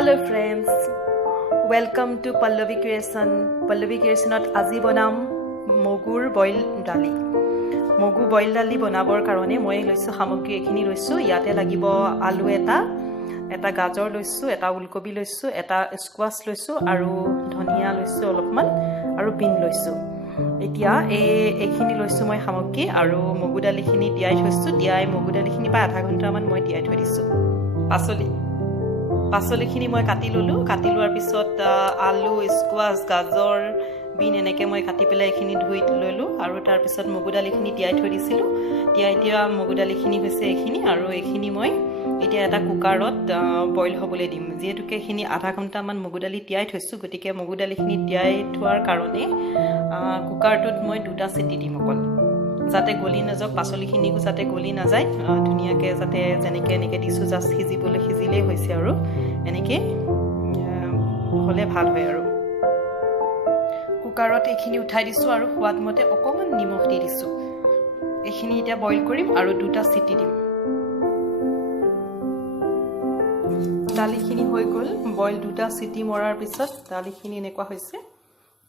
Hello friends, welcome to Pallavi Creation. Pallavi Creationত আজি বনাম মগুৰ boil ডালি। মগু বইল ডালি বনাবৰ কাৰণে মই লৈছো সামগ্ৰী এখিনি লৈছো। ইয়াতে লাগিব আলু এটা গাজৰ লৈছো, এটা উলকবি লৈছো, এটা স্কোৱাছ লৈছো আৰু ধনিয়া লৈছো অলপমান আৰু বিন লৈছো। এতিয়া এইখিনি লৈছো মই সামগ্ৰী আৰু মগু ডালিখিনি তিয়াই থৈছো। মগু ডালিখিনি প্ৰায় আধা ঘণ্টামান মই তিয়াই থৈ দিছো। পাচলিখিনি মই কাটি ললো। কাটি লোৱাৰ পিছত আলু, স্কোৱাছ, গাজৰ, বিন এনেকৈ মই কাটি পেলাই এইখিনি ধুই ললো আৰু তাৰ পিছত মগু ডালিখিনি তিয়াই থৈ দিছিলোঁ। এতিয়া মগু ডালিখিনি হৈছে এইখিনি আৰু এইখিনি মই এতিয়া এটা কুকাৰত বইল হ'বলৈ দিম। যিহেতুকে এইখিনি আধা ঘণ্টামান মগু ডালি তিয়াই থৈছোঁ, গতিকে মগু ডালিখিনি তিয়াই থোৱাৰ কাৰণে কুকাৰটোত মই 2টা চিটি দিম অকল, যাতে গলি নাযাওক, পাচলিখিনিও যাতে গলি নাযায়, ধুনীয়াকৈ যাতে যেনেকৈ এনেকৈ দিছোঁ জাষ্ট সিজিলেই হৈছে আৰু এনেকৈ হ'লে ভাল হয় আৰু। কুকাৰত এইখিনি উঠাই দিছোঁ আৰু সোৱাদমতে অকণমান নিমখ দি দিছোঁ। এইখিনি এতিয়া বইল কৰিম আৰু 2টা চিটি দিম। দালিখিনি হৈ গ'ল বইল। 2টা চিটি মৰাৰ পিছত দালিখিনি এনেকুৱা হৈছে।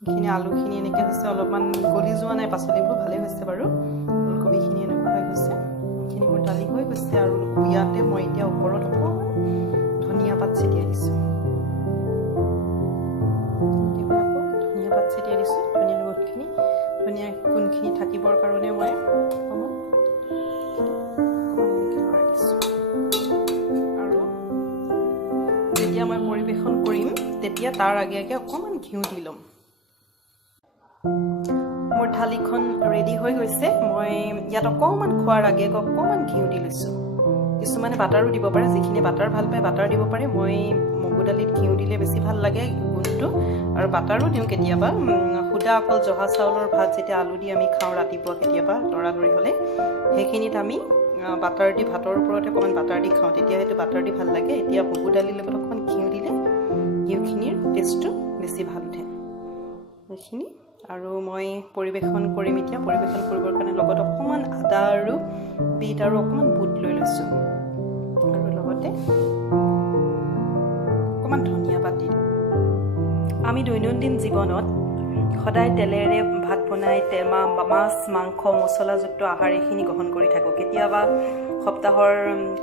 এইখিনি আলুখিনি এনেকৈ হৈছে, অলপমান গলি যোৱা নাই, পাচলিবোৰ ভালেই হৈছে বাৰু। ফুলকবিখিনি এনেকুৱা হৈ গৈছে। এইখিনি মোৰ দালি হৈ গৈছে আৰু ইয়াতে মই এতিয়া ওপৰত অকণমান ধনিয়া পাত ছটিয়াই দিছোঁ। ধনিয়া পাত ছটিয়াই দিছোঁ। ধনিয়া গুণখিনি থাকিবৰ কাৰণে মই অকণমান লৰাই দিছোঁ। আৰু যেতিয়া মই পৰিৱেশন কৰিম তেতিয়া তাৰ আগে অকণমান ঘিউ দি ল'ম। মোৰ থালিখন ৰেডি হৈ গৈছে। মই ইয়াত অকণমান খোৱাৰ আগে অকণমান ঘিউ দি লৈছোঁ। কিছুমানে বাটাৰো দিব পাৰে, যিখিনি বাটাৰ ভাল পায় বাটাৰ দিব পাৰে। মই মগু দালিত ঘিউ দিলে বেছি ভাল লাগে গুণটো, আৰু বাটাৰো দিওঁ কেতিয়াবা। সুদা অকল জহা চাউলৰ ভাত যেতিয়া আলু দি আমি খাওঁ ৰাতিপুৱা কেতিয়াবা লৰালৰি হ'লে, সেইখিনিত আমি বাটাৰ দি ভাতৰ ওপৰতে অকণমান বাটাৰ দি খাওঁ, তেতিয়া সেইটো বাটাৰ দি ভাল লাগে। এতিয়া মগু দালিৰ লগত অকণমান ঘিউ দিলে ঘিউখিনিৰ টেষ্টটো বেছি ভাল উঠে। সেইখিনি আৰু মই পৰিৱেশন কৰিম। এতিয়া পৰিৱেশন কৰিবৰ কাৰণে লগত অকণমান আদা আৰু বিট আৰু অকণমান বুট লৈ লৈছোঁ আৰু লগতে অকণমান ধনিয়া পাত দি। আমি দৈনন্দিন জীৱনত সদায় তেলেৰে ভাত বনাই মাছ, মাংস, মছলাযুক্ত আহাৰ এইখিনি গ্ৰহণ কৰি থাকোঁ। কেতিয়াবা সপ্তাহৰ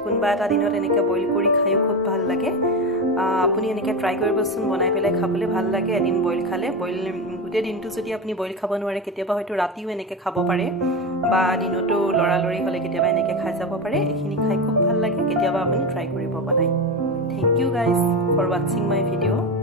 কোনোবা এটা দিনত এনেকৈ বইল কৰি খায়ো খুব ভাল লাগে। আপুনি এনেকৈ ট্ৰাই কৰিবচোন, বনাই পেলাই খাবলৈ ভাল লাগে। এদিন বইল খালে, গোটেই দিনটো যদি আপুনি বইল খাব নোৱাৰে, কেতিয়াবা হয়তো ৰাতিও এনেকৈ খাব পাৰে, বা দিনতো লৰালৰি হ'লে কেতিয়াবা এনেকৈ খাই যাব পাৰে। এইখিনি খাই খুব ভাল লাগে। কেতিয়াবা আপুনি ট্ৰাই কৰিব বনাই। থেংক ইউ গাইজ ফৰ ৱাচিং মাই ভিডিঅ'।